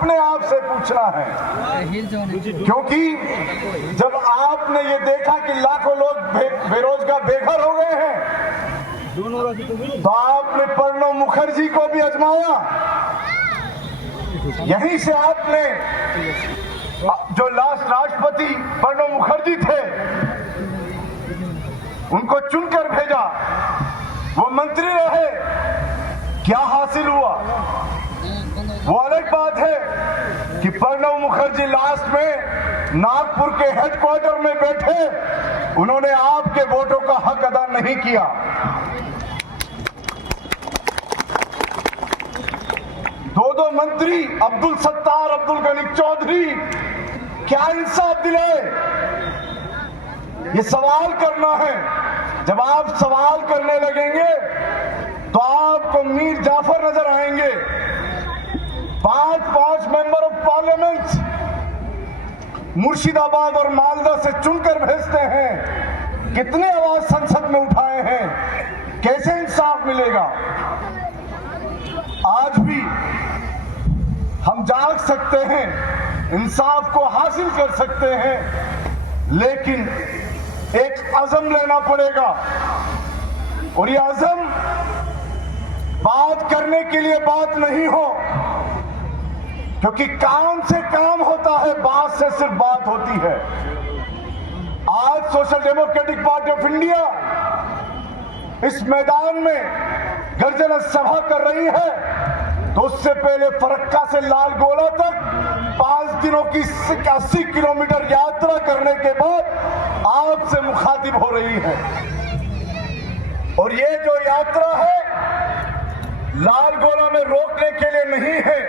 अपने आप से पूछना है, क्योंकि जब आपने ये देखा कि लाखों लोग बेरोजगार बेघर हो गए हैं, तो आपने प्रणब मुखर्जी को भी आजमाया। यहीं से आपने जो लास्ट राष्ट्रपति प्रणब मुखर्जी थे, उनको चुनकर भेजा, वो मंत्री रहे, क्या हासिल हुआ? वो अलग बात है कि प्रणब मुखर्जी लास्ट में नागपुर के हेडक्वार्टर में बैठे, उन्होंने आपके वोटों का हक अदा नहीं किया। दो मंत्री अब्दुल सत्तार, अब्दुल गनी चौधरी, क्या इंसाफ दिलाए? ये सवाल करना है। जब आप सवाल करने लगेंगे तो आपको मीर जाफर नजर आएंगे। पांच मेंबर ऑफ पार्लियामेंट मुर्शिदाबाद और मालदा से चुनकर भेजते हैं। कितने आवाज संसद में उठाए हैं, कैसे इंसाफ मिलेगा? आज भी हम जाग सकते हैं, इंसाफ को हासिल कर सकते हैं, लेकिन एक अज़म लेना पड़ेगा। और ये अज़म बात करने के लिए बात नहीं हो, क्योंकि काम से काम होता है, बात से सिर्फ बात होती है। आज social democratic party of India इस मैदान में गर्जना सभा कर रही है, तो उससे पहले फरक्का से लाल गोला तक 5 दिनों की 80 किलोमीटर यात्रा करने के बाद आपसे मुखातिब हो रही है। और ये जो यात्रा है, लाल गोला में रोकने के लिए नहीं है,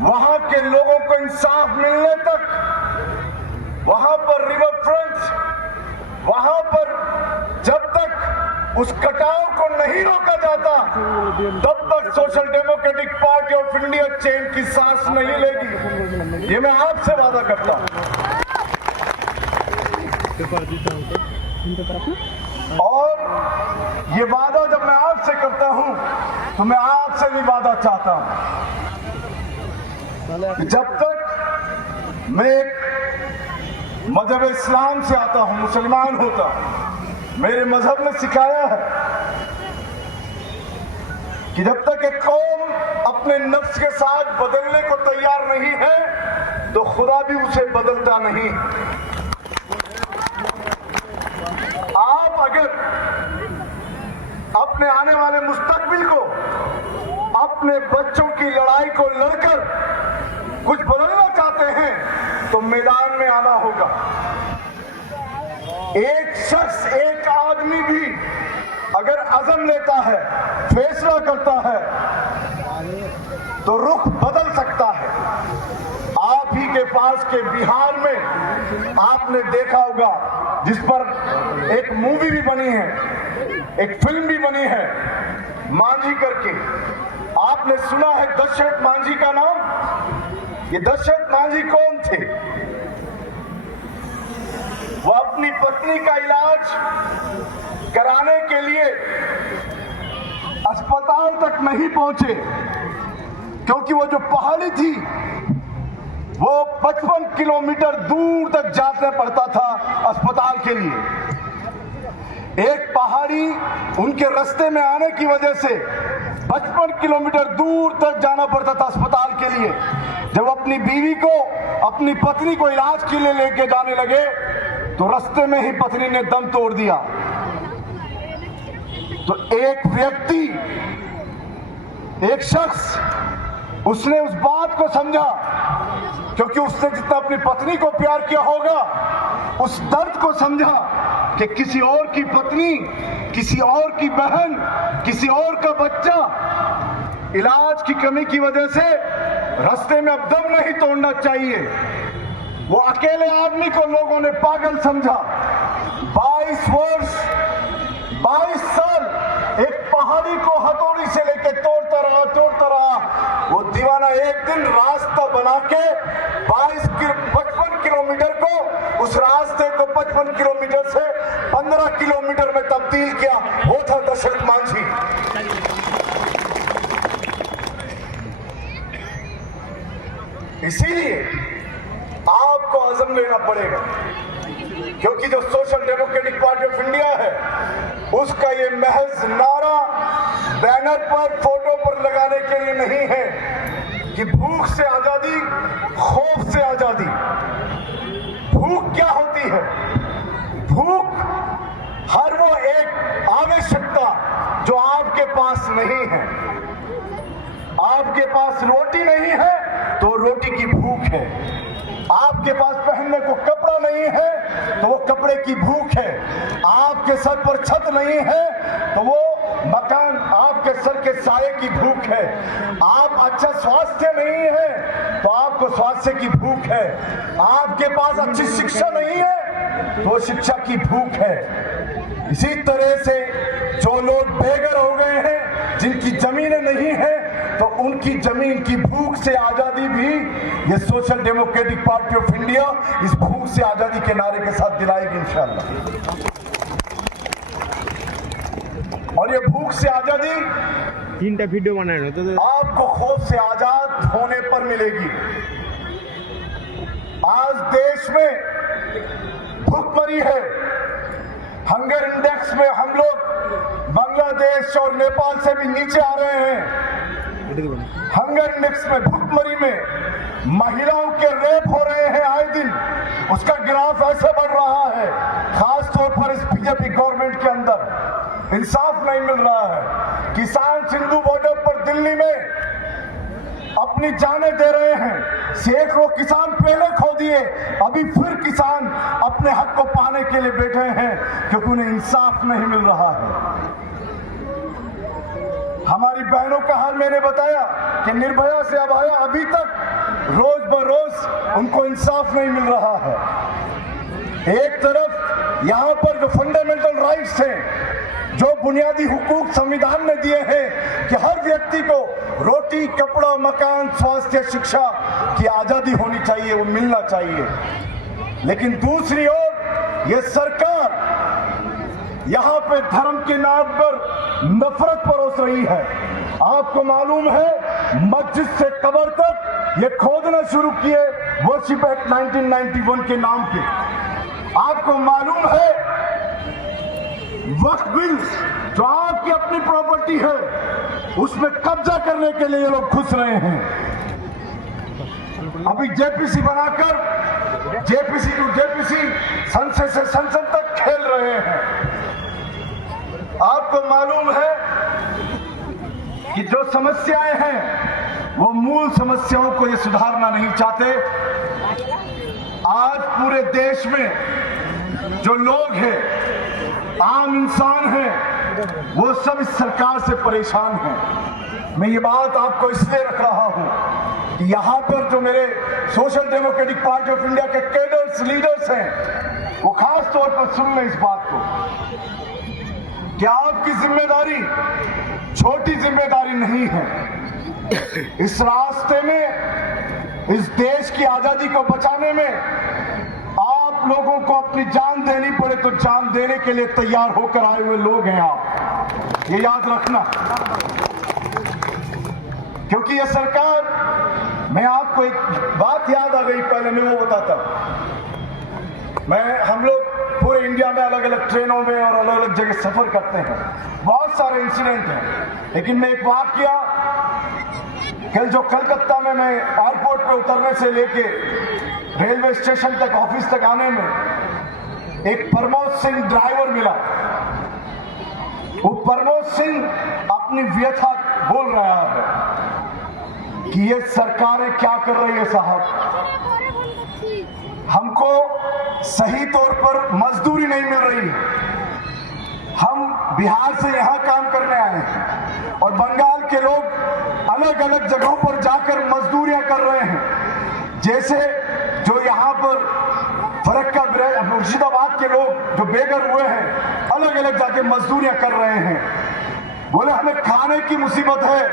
वहां के लोगों को इंसाफ मिलने तक, वहां पर रिवर फ्रंट, वहां पर जब तक उस कटाव को नहीं रोका जाता, तब तक social democratic party of India चैन की सांस नहीं लेगी। ये मैं आपसे वादा करता हूं। और ये वादा जब मैं आपसे करता हूं, तो मैं आपसे भी वादा चाहता हूं कि जब तक मैं एक मजहब इस्लाम से आता हूं, मुसलमान होता हूं, मेरे मजहब ने सिखाया है कि जब तक एक कौम अपने नफ्स के साथ बदलने को तैयार नहीं है, तो खुदा भी उसे बदलता नहीं। आप अगर अपने आने वाले मुस्तकबिल को, अपने बच्चों की लड़ाई को लड़कर कुछ बदलना चाहते हैं, तो मैदान में आना होगा। एक शख्स, एक आदमी भी अगर अज़म लेता है, फैसला करता है, तो रुख बदल सकता है। आप ही के पास के बिहार में आपने देखा होगा, जिस पर एक मूवी भी बनी है, एक फिल्म भी बनी है, मांझी करके। आपने सुना है दशरथ मांझी का नाम? ये दशरथ मांझी कौन थे? वो अपनी पत्नी का इलाज कराने के लिए अस्पताल तक नहीं पहुंचे, क्योंकि वो जो पहाड़ी थी, वो 55 किलोमीटर दूर तक जाना पड़ता था अस्पताल के लिए। एक पहाड़ी उनके रास्ते में आने की वजह से 55 किलोमीटर दूर तक जाना पड़ता था अस्पताल के लिए। जब अपनी बीवी को, अपनी पत्नी को इलाज के लिए लेके जाने लगे, तो रास्ते में ही पत्नी ने दम तोड़ दिया। तो एक व्यक्ति, एक शख्स, उसने उस बात को समझा, क्योंकि उसने जितना अपनी पत्नी को प्यार किया होगा, उस दर्द को समझा कि किसी और की पत्नी, किसी और की बहन, किसी और का बच्चा इलाज की कमी की वजह से रास्ते में अब दम नहीं तोड़ना चाहिए। वो अकेले आदमी को लोगों ने पागल समझा। 22 वर्ष, 22 साल एक पहाड़ी को हथौड़ी से लेके तोड़ता रहा। वो दीवाना एक दिन रास्ता बना के 55 किलोमीटर को, उस रास्ते को 55 किलोमीटर से 15 किलोमीटर में तब्दील किया। वो था दशरथ मांझी। इसीलिए आपको अज़म लेना पड़ेगा, क्योंकि जो social democratic party of India है उसका ये महज नारा बैनर पर, फोटो पर लगाने के लिए नहीं है कि भूख से आजादी, खौफ से आजादी। भूख क्या होती है? भूख हर वो एक आवश्यकता जो आपके पास नहीं है। आपके पास रोटी नहीं है तो रोटी की भूख है, आपके पास पहनने को कपड़ा नहीं है तो वो कपड़े की भूख है, आपके सर पर छत नहीं है तो वो मकान, आपके सर के साये की भूख है, आप अच्छा स्वास्थ्य नहीं है तो आपको स्वास्थ्य की भूख है, आपके पास अच्छी शिक्षा नहीं है तो शिक्षा की भूख है। इसी तरह से जो लोग बेघर हो गए हैं, जिनकी जमीनें नहीं है, तो उनकी जमीन की भूख से आजादी भी ये social democratic party of India इस भूख से आजादी के नारे के साथ दिलाएगी इंशाअल्लाह। और ये भूख से आजादी 3टा वीडियो बनाए तो आपको खौफ से आजाद होने पर मिलेगी। आज देश में भूखमरी है, हंगर इंडेक्स में हम लोग बांग्लादेश और नेपाल से भी नीचे आ रहे हैं। हंगर इंडेक्स में, भूखमरी में महिलाओं के रेप हो रहे हैं आए दिन, उसका ग्राफ ऐसे बढ़ रहा है। खास तौर पर इस बीजेपी गवर्नमेंट के अंदर इंसाफ नहीं मिल रहा है। किसान सिंधु बॉर्डर पर दिल्ली में अपनी जानें दे रहे हैं, सैकड़ों किसान पहले खो दिए, अभी फिर किसान अपने हक को पाने के लिए बैठे हैं क्योंकि उन्हें इंसाफ नहीं मिल रहा है। हमारी बहनों का हाल मैंने बताया कि निर्भया से अब आया, अभी तक रोज बरोज उनको इंसाफ नहीं मिल रहा है। एक तरफ यहां पर जो फंडामेंटल राइट्स हैं, जो बुनियादी हुकूक संविधान ने दिए हैं कि हर व्यक्ति को रोटी, कपड़ा, मकान, स्वास्थ्य, शिक्षा की आजादी होनी चाहिए, वो मिलना चाहिए, लेकिन दूसरी ओर ये सरकार यहां पे धर्म के नाम पर नफरत परोस रही है। आपको मालूम है मस्जिद से कब्र तक ये खोदना शुरू किए वर्शिप एक्ट 1991 के नाम पे। आपको मालूम है वक्फ बिल जो आपकी अपनी प्रॉपर्टी है उसमें कब्जा करने के लिए ये लोग घुस रहे हैं। अभी जेपीसी बनाकर जेपीसी टू जेपीसी, संसद से संसद तक खेल रहे हैं। आपको मालूम है कि जो समस्याएं हैं वो मूल समस्याओं को ये सुधारना नहीं चाहते। आज पूरे देश में जो लोग हैं, आम इंसान हैं, वो सब इस सरकार से परेशान हैं। मैं ये बात आपको इसलिए रख रहा हूं कि यहां पर जो मेरे social democratic party of India के कैडर्स, लीडर्स हैं, वो खास तौर पर सुन लें इस बात को कि आपकी जिम्मेदारी छोटी जिम्मेदारी नहीं है। इस रास्ते में, इस देश की आजादी को बचाने में आप लोगों को अपनी जान देनी पड़े तो जान देने के लिए तैयार होकर आए हुए लोग हैं आप, ये याद रखना। क्योंकि ये सरकार, मैं आपको एक बात याद आ गई, पहले मैं वो बताता हूं। हम लोग पूरे इंडिया में अलग अलग ट्रेनों में और अलग अलग जगह सफर करते हैं, बहुत सारे इंसिडेंट हैं, लेकिन मैं एक वाकया कल जो कलकत्ता में मैं एयरपोर्ट पे उतरने से लेके रेलवे स्टेशन तक, ऑफिस तक आने में एक प्रमोद सिंह ड्राइवर मिला। वो प्रमोद सिंह अपनी व्यथा बोल रहा है कि ये सरकारें क्या कर रही है साहब, हमको सही तौर पर मजदूरी नहीं मिल रही। हम बिहार से यहाँ काम करने आए हैं और बंगाल के लोग अलग अलग जगहों पर जाकर मजदूरियां कर रहे हैं। जैसे जो यहाँ पर फरक्का, मुर्शिदाबाद के लोग जो बेघर हुए हैं, अलग अलग जाके मजदूरियां कर रहे हैं। बोले हमें खाने की मुसीबत है,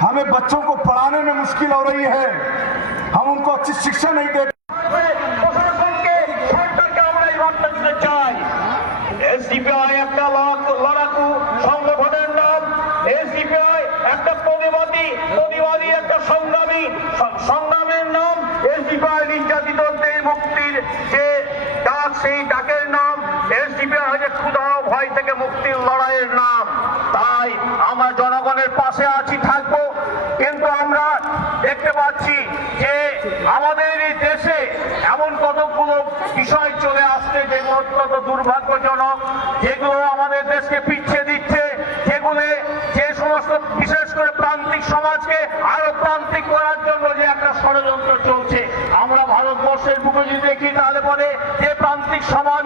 हमें बच्चों को पढ़ाने में मुश्किल हो रही है, हम उनको अच्छी शिक्षा नहीं दे। এসডিপিআই একটা লড়াকু সংগঠনের নাম। এসডিপিআই একটা প্রতিবাদী একটা সংগ্রামের নাম। এসডিপিআই নির্যাতিতদের মুক্তির যে ডাক, সেই ডাকের নাম এসডিপিআই হচ্ছে ক্ষুধা ও ভয় থেকে মুক্তির লড়াইয়ের নাম। তাই আমরা জনগণের পাশে আছি, থাকবো। কিন্তু আমরা দেখতে পাচ্ছি যে আমাদের এই দেশে এমন কতগুলো বিষয় চলে আসছে যেগুলো অত্যন্ত দুর্ভাগ্যজনক, যেগুলো আমাদের দেশকে পিছিয়ে দিচ্ছে, যেগুলো যে সমস্ত বিশেষ করে প্রান্তিক সমাজকে আরো প্রান্তিক করার জন্য যে একটা ষড়যন্ত্র চলছে। আমরা ভারতবর্ষের বুকে যদি দেখি তাহলে পরে যে প্রান্তিক সমাজ